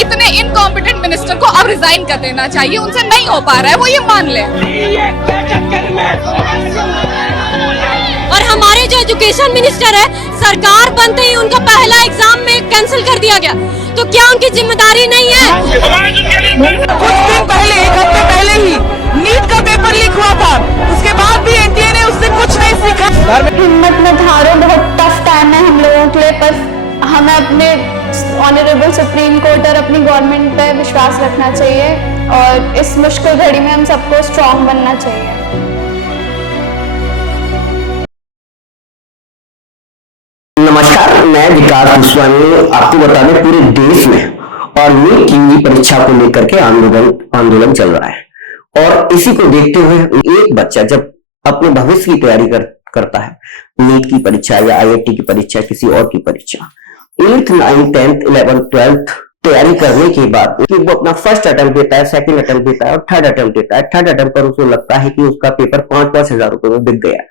इतने incompetent minister को अब रिजाइन कर देना चाहिए, उनसे नहीं हो पा रहा है, वो ये मान ले। और हमारे जो एजुकेशन मिनिस्टर है, सरकार बनते ही उनका पहला एग्जाम में कैंसिल कर दिया गया, तो क्या उनकी जिम्मेदारी नहीं है? कुछ दिन पहले, एक हफ्ते पहले ही नीट का पेपर लीक हुआ था, उसके बाद भी एनटीए ने उससे कुछ नहीं सीखा। हिम्मत मत हारो, बहुत टफ टाइम है हम लोगों के लिए, पर हमें अपने ऑनरेबल सुप्रीम कोर्ट और अपनी गवर्नमेंट पे विश्वास रखना चाहिए और इस मुश्किल घड़ी में हम सबको स्ट्रांग बनना चाहिए। नमस्कार, मैं विकास गोस्वामी आपको बता दें पूरे देश में और नीट की परीक्षा को लेकर के आंदोलन चल रहा है और इसी को देखते हुए एक बच्चा जब अपने भविष्य की तैयारी करता है, नीट की परीक्षा या आईआईटी की परीक्षा, किसी और की परीक्षा, 8th 9th 10th 11th 12th तैयारी करने के बाद वो अपना फर्स्ट अटेम्प्ट देता है, सेकंड अटेम्प्ट देता है और थर्ड अटेम्प्ट देता है। थर्ड अटेम्प्ट पर उसको लगता है कि उसका पेपर 5-5 हजार रुपए में बिक गया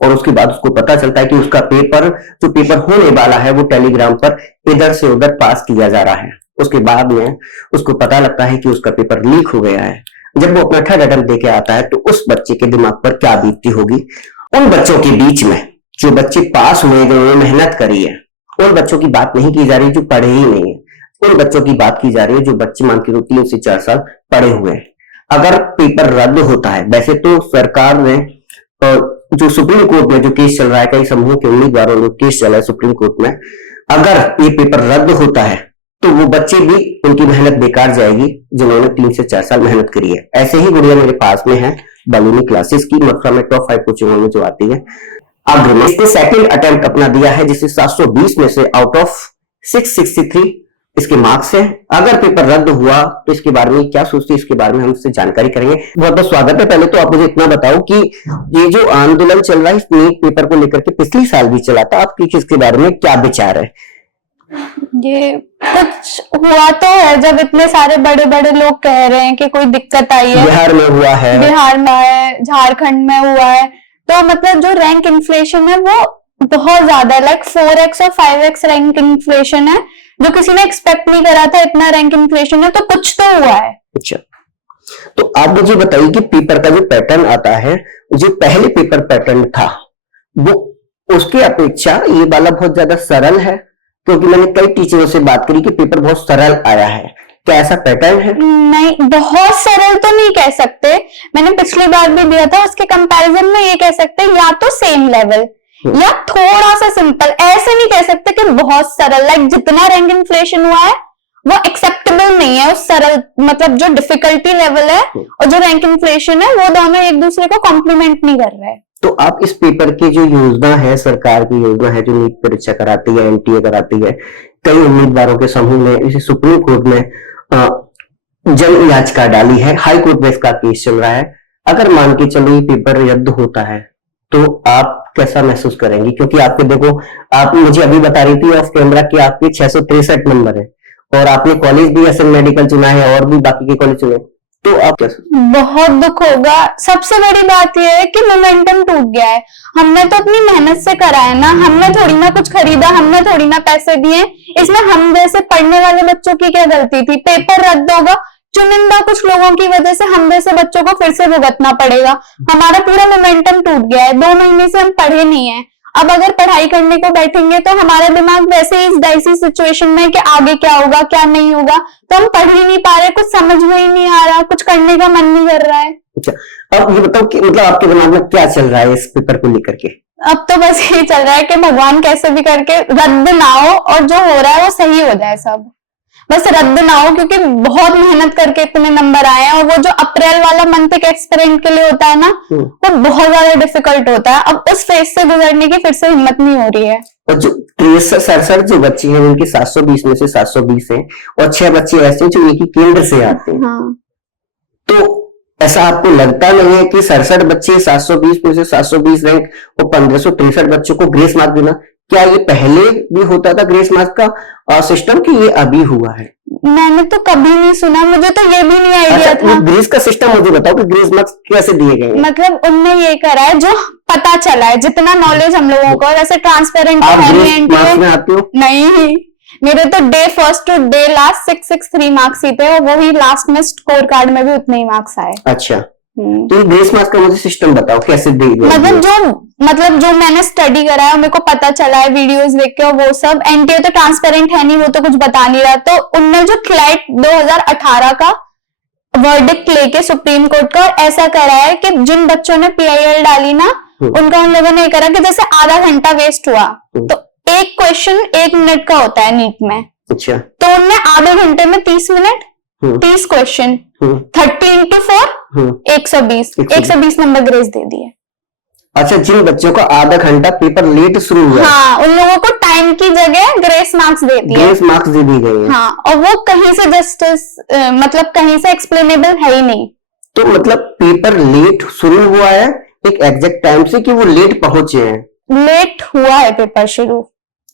और उसके बाद उसको पता चलता है कि उसका जो पेपर होने वाला है वो टेलीग्राम पर इधर से उधर पास किया जा रहा है। उसके बाद में उसको पता लगता है कि उसका पेपर लीक हो गया है। जब वो अपना थर्ड अटेम्प्ट देके आता है तो उस बच्चे के दिमाग पर क्या बीतती होगी। उन बच्चों के बीच में जो बच्चे पास हुए, जिन्होंने मेहनत करी है, उन बच्चों की बात नहीं की जा रही जो पढ़े ही नहीं है, उन बच्चों की बात की जा रही है जो बच्चे मान के 3 से 4 साल पढ़े हुए हैं। अगर पेपर रद्द होता है, वैसे तो सरकार ने जो सुप्रीम कोर्ट में जो केस चल रहा है, कई समूह के उम्मीदवारों ने केस चला है सुप्रीम कोर्ट में, अगर ये पेपर रद्द होता है तो वो बच्चे भी, उनकी मेहनत बेकार जाएगी जिन्होंने 3 से 4 साल मेहनत करी है। ऐसे ही गुड़िया मेरे पास में है बालूनी क्लासेस की, मथुरा में टॉप 5 कोचिंगों में जो आती है। अग्र में इसने सेकंड अटेम्प्ट अपना दिया है जिसे 720 में से आउट ऑफ 663 इसके मार्क्स है। अगर पेपर रद्द हुआ तो इसके बारे में क्या सोचती है, इसके बारे में हम इससे जानकारी करेंगे। बहुत बहुत स्वागत है। पहले तो आप मुझे इतना बताओ कि ये जो आंदोलन चल रहा है इस नीट पेपर को लेकर के, पिछले साल भी चला था, आपकी इसके बारे में क्या विचार है? ये कुछ हुआ तो है, जब इतने सारे बड़े बड़े लोग कह रहे हैं कि कोई दिक्कत आई है, बिहार में हुआ है, झारखंड में हुआ है, तो मतलब जो रैंक इन्फ्लेशन है वो बहुत ज्यादा, लाइक 4x और 5x रैंक इन्फ्लेशन है, जो किसी ने एक्सपेक्ट नहीं करा था। इतना रैंक इन्फ्लेशन है तो कुछ तो हुआ है। अच्छा, तो आप मुझे बताइए कि पेपर का जो पैटर्न आता है, जो पहले पेपर पैटर्न था वो उसकी अपेक्षा ये वाला बहुत ज्यादा सरल है? क्योंकि मैंने कई टीचरों से बात करी कि पेपर बहुत सरल आया है, क्या ऐसा पैटर्न है? नहीं, बहुत सरल तो नहीं कह सकते, मैंने पिछली बार भी दिया था, उसके कंपैरिजन में ये कह सकते हैं या तो सेम लेवल या थोड़ा सा सिंपल। ऐसे नहीं कह सकते कि बहुत सरल, लाइक जितना रैंक इन्फ्लेशन हुआ है वो एक्सेप्टेबल नहीं है। उस सरल मतलब जो डिफिकल्टी लेवल है और जो रैंक इन्फ्लेशन है वो दोनों एक दूसरे को कॉम्प्लीमेंट नहीं कर रहे हैं। तो आप इस पेपर की जो योजना है, सरकार की योजना है जो नीट परीक्षा कराती है, एनटीए कराती है, कई उम्मीदवारों के समूह ने इसे सुप्रीम कोर्ट में जन याचिका डाली है, हाई कोर्ट में इसका केस चल रहा है। अगर मान के चलो ये पेपर रद्द होता है तो आप कैसा महसूस करेंगे? क्योंकि आपके देखो, आप मुझे अभी बता रही थी ऑफ कैमरा कि आपके 663 नंबर है और आपने कॉलेज भी एसएन मेडिकल चुना है और भी बाकी के कॉलेज चुने, तो आप कैसे? बहुत दुख होगा। सबसे बड़ी बात यह है कि मोमेंटम टूट गया है। हमने तो अपनी मेहनत से करा है ना, हमने थोड़ी ना कुछ खरीदा, हमने थोड़ी ना पैसे दिए, इसमें हम जैसे पढ़ने वाले बच्चों की क्या गलती थी? पेपर रद्द होगा, चुनिंदा कुछ लोगों की वजह से हम जैसे बच्चों को फिर से भुगतना पड़ेगा। हमारा पूरा मोमेंटम टूट गया है, 2 महीने से हम पढ़े नहीं है। अब अगर पढ़ाई करने को बैठेंगे तो हमारा दिमाग वैसे ही इस डाइसी सिचुएशन में कि आगे क्या होगा क्या नहीं होगा, तो हम पढ़ ही नहीं पा रहे, कुछ समझ में ही नहीं आ रहा, कुछ करने का मन नहीं कर रहा है। अच्छा, अब ये बताओ कि मतलब आपके दिमाग में क्या चल रहा है इस पेपर को लेकर के? अब तो बस ये चल रहा है कि भगवान कैसे भी करके रद्द ना हो और जो हो रहा है वो सही हो जाए, सब बस रद्द ना हो, क्योंकि बहुत मेहनत करके इतने नंबर आए हैं और वो जो अप्रैल वाला मंथ एक एस्पिरेंट के लिए होता है ना, वो बहुत ज्यादा डिफिकल्ट होता है। अब उस फेज से गुजरने की फिर से हिम्मत नहीं हो रही है। और जो 63 जो बच्चे हैं उनके 720 में से 720 हैं और 6 बच्चे ऐसे हैं जो एक ही केंद्र से आते हैं। हाँ। तो ऐसा आपको लगता नहीं है कि 67 बच्चे 720 में से 720 रैंक और 1563 बच्चों को ग्रेस मार्क देना, क्या ये पहले भी होता था ग्रेस मार्क का सिस्टम कि ये अभी हुआ है? मैंने तो कभी नहीं सुना, मुझे तो ये भी नहीं आइडिया था। ग्रेस का सिस्टम मुझे बताओ कि ग्रेस मार्क्स कैसे दिए गए? मतलब उनने ये करा है जो पता चला है, जितना नॉलेज हम लोगों को, वैसे ट्रांसपेरेंट आप ग्रेस मार्क्स में आते हो? नहीं, मेरे तो day first to day last 663 marks ही थे और वही लास्ट में स्कोर कार्ड में भी उतने ही मार्क्स आए। अच्छा, तो ग्रेस मार्क्स का मुझे सिस्टम बताओ कैसे दे मतलब जो मैंने स्टडी करा है, मेरे को पता चला है वीडियोस देख के, और वो सब एनटीए तो ट्रांसपेरेंट है नहीं, वो तो कुछ बता नहीं रहा। तो उनने जो क्लैट 2018 का वर्डिक्ट लेके सुप्रीम कोर्ट का ऐसा करा है कि जिन बच्चों ने पीआईएल डाली ना, उनका उन लोगों ने ये करा कि जैसे आधा घंटा वेस्ट हुआ तो एक क्वेश्चन 1 मिनट का होता है नीट में। अच्छा, तो उनने आधे घंटे में 30 minute 30 question 30 into 4 120 number grace दे दिए। अच्छा, जिन बच्चों का आधा घंटा पेपर लेट शुरू हुआ, हाँ, उन लोगों को टाइम की जगह ग्रेस मार्क्स दे दिए। ग्रेस मार्क्स दे दी गई है। हाँ, और वो कहीं से जस्टिस मतलब कहीं से एक्सप्लेनेबल है ही नहीं। तो मतलब पेपर लेट शुरू हुआ है एक एग्जैक्ट टाइम से कि वो लेट पहुंचे हैं? लेट हुआ है पेपर शुरू, वो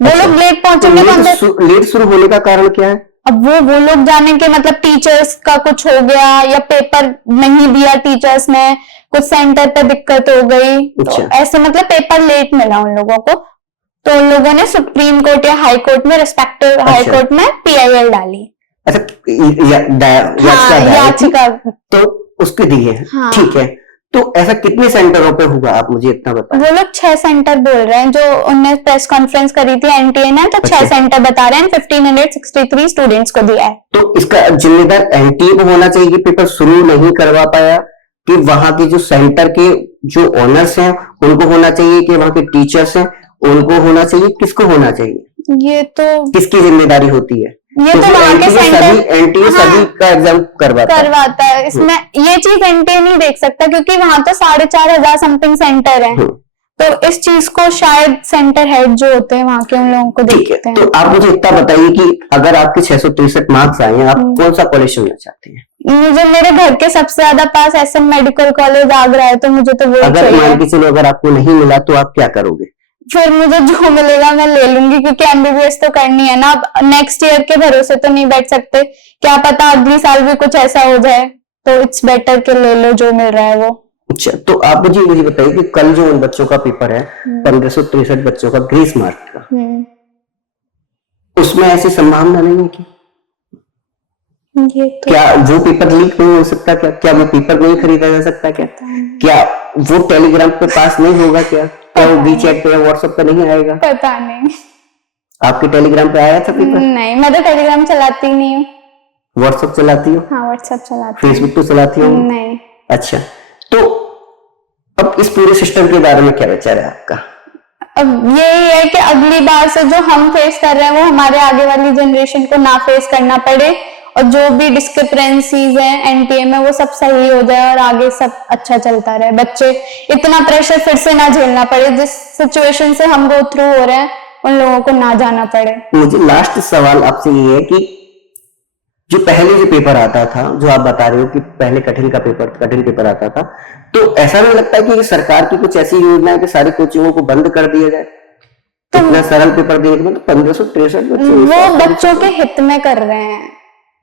अच्छा, लोग लेट पहुंचेंगे। तो लेट शुरू होने का कारण क्या है? अब वो लोग जाने के, मतलब टीचर्स का कुछ हो गया या पेपर नहीं दिया टीचर्स ने, कुछ सेंटर पे दिक्कत हो गई। अच्छा। तो ऐसे मतलब पेपर लेट मिला उन लोगों को, तो उन लोगों ने सुप्रीम कोर्ट या हाई कोर्ट में, रिस्पेक्टिव हाई कोर्ट में पीआईएल डाली। अच्छा, याचिका तो उसके दिए। हाँ। ठीक है, तो ऐसा कितने सेंटरों पे हुआ, आप मुझे इतना बताएं। वो लोग 6 सेंटर बोल रहे हैं, जो उनने प्रेस कॉन्फ्रेंस करी थी एनटीए ने, तो 6 सेंटर बता रहे हैं। 1563 स्टूडेंट्स को दिया है। तो इसका जिम्मेदार एनटीए को होना चाहिए कि पेपर शुरू नहीं करवा पाया, कि वहां के जो सेंटर के जो ओनर्स हैं उनको होना चाहिए, कि वहां के टीचर्स हैं उनको होना चाहिए, किसको होना चाहिए? ये तो किसकी जिम्मेदारी होती है? ये तो वहां के सेंटर एनटीए सभी का एग्जाम करवाता है। इसमें ये चीज एनटीए नहीं देख सकता क्योंकि वहां तो 4,500 समथिंग सेंटर है। तो इस चीज को शायद सेंटर हेड जो होते हैं वहां के, उन लोगों को देखते हैं। तो आप मुझे इतना बताइए कि अगर आपके 663 मार्क्स आए हैं, आप कौन सा कॉलेज चुनना चाहते हैं? मुझे मेरे घर के सबसे ज्यादा पास एसएम मेडिकल कॉलेज आगरा है, तो मुझे तो वो अगर मान के चलो अगर आपको नहीं मिला तो आप क्या करोगे? फिर मुझे जो मिलेगा मैं ले लूंगी, क्योंकि एमबीबीएस तो करनी है ना। अब नेक्स्ट ईयर के भरोसे तो नहीं बैठ सकते, क्या पता अगली साल भी कुछ ऐसा हो जाए, तो इट्स बेटर कि ले लो जो मिल रहा है वो। अच्छा, तो आप मुझे बताइए कि कल जो उन बच्चों का पेपर है 1563 बच्चों का ग्रेस मार्क का, उसमें ऐसी संभावना नहीं है कि ये तो क्या वो पेपर लीक नहीं हो सकता? क्या वो पेपर नहीं खरीदा जा सकता? क्या वो टेलीग्राम पे पास नहीं होगा? क्या वो वीचैट पे या व्हाट्सएप पे नहीं आएगा? पता नहीं। आपके टेलीग्राम पे आया था पेपर? नहीं, मैं तो टेलीग्राम चलाती नहीं हूँ। व्हाट्सएप चलाती हो? हाँ, व्हाट्सएप चलाती हूँ। फेसबुक तो चलाती हो? नहीं। अच्छा, तो अब इस पूरे सिस्टम के बारे में क्या विचार है आपका? अब यही है कि अगली बार से जो हम फेस कर रहे हैं वो हमारे आगे वाली जनरेशन को ना फेस करना पड़े, और जो भी डिस्क्रिपेंसीज हैं एनटीए में वो सब सही हो जाए और आगे सब अच्छा चलता रहे। बच्चे इतना प्रेशर फिर से ना झेलना पड़े, जिस सिचुएशन से हम गो थ्रू हो रहे हैं उन लोगों को ना जाना पड़े। मुझे लास्ट सवाल आपसे ये है कि जो पहले जो पेपर आता था, जो आप बता रहे हो कि पहले कठिन पेपर आता था, तो ऐसा नहीं लगता है कि सरकार की कुछ ऐसी योजना है कि सारी कोचिंगों को बंद कर दिया जाए? तो इतना सरल पेपर देखने में तो 1563 वो बच्चों के हित में कर रहे हैं,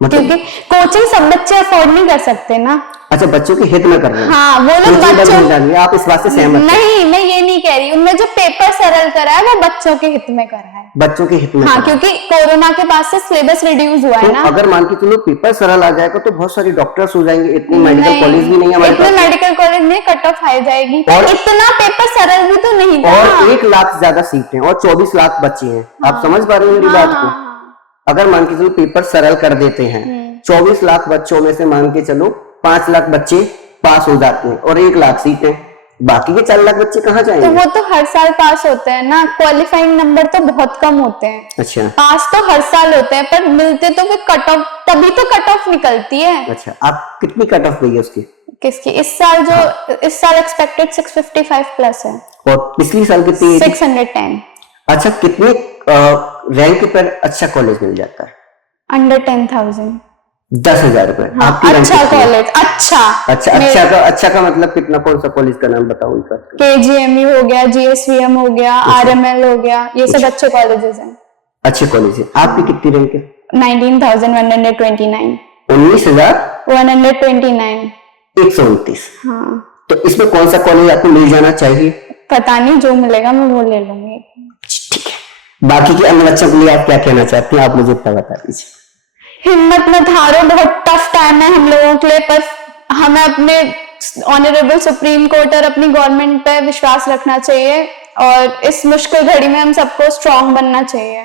क्योंकि कोचिंग सब बच्चे अफोर्ड नहीं कर सकते ना। अच्छा, बच्चों के हित में कर रहे हैं। हाँ, वो लोग बच्चों, आप इस बात से सहमत? नहीं, मैं ये नहीं कह रही। उनने जो पेपर सरल करा है वो बच्चों के हित में करा है। बच्चों के हित में? हाँ, क्योंकि कोरोना के बाद से सिलेबस रिड्यूस हुआ है ना। अगर मान के चलो पेपर सरल आ जाएगा तो बहुत सारी डॉक्टर्स हो जाएंगे। इतने मेडिकल कॉलेज भी नहीं हमारे पास। मेडिकल कॉलेज में कट ऑफ आ जाएगी, और इतना पेपर सरल भी तो नहीं था। और 1 लाख ज्यादा सीटें और 24 लाख बच्चे हैं। आप समझ पा रहे हो मेरी बात को? अगर मान के चलो पेपर सरल कर देते हैं, 24 लाख बच्चों में से मान के चलो 5 लाख बच्चे पास हो जाते हैं और 1 लाख सीटें, बाकी के 4 लाख बच्चे कहाँ जाएंगे? तो वो तो हर साल पास होते हैं ना, क्वालिफाइंग नंबर तो बहुत कम होते हैं। अच्छा, पास तो हर साल होते हैं, पर मिलते तो फिर कट ऑफ, तभी तो कट ऑफ निकलती है। अच्छा, आप कितनी कट ऑफ गई है उसकी? किसकी? इस साल इस साल एक्सपेक्टेड 655 प्लस है, और पिछली साल कितनी? 610। अच्छा, कितने रैंक पर अच्छा कॉलेज मिल जाता है? अंडर 10,000। 10,000 रुपए। हाँ, अच्छा कॉलेज। अच्छा का मतलब कितना? कौन सा कॉलेज का नाम बताओ? केजीएमयू हो गया, जीएसवीएम हो गया, आरएमएल हो गया, ये सब अच्छे कॉलेजेस हैं। अच्छे कॉलेज है। आपकी कितनी रैंक है? 19,129। 19,129। 129। हाँ। तो इसमें कौन सा कॉलेज आपको मिल जाना चाहिए? पता नहीं, जो मिलेगा मैं वो ले लूंगी। ठीक है, बाकी के अन्य बच्चों के लिए आप क्या कहना चाहते हैं, आप मुझे इतना बता दीजिए। हिम्मत मत हारो, बहुत टफ टाइम है हम लोगों के लिए, पर हमें अपने ऑनरेबल सुप्रीम कोर्ट और अपनी गवर्नमेंट पे विश्वास रखना चाहिए और इस मुश्किल घड़ी में हम सबको स्ट्रांग बनना चाहिए।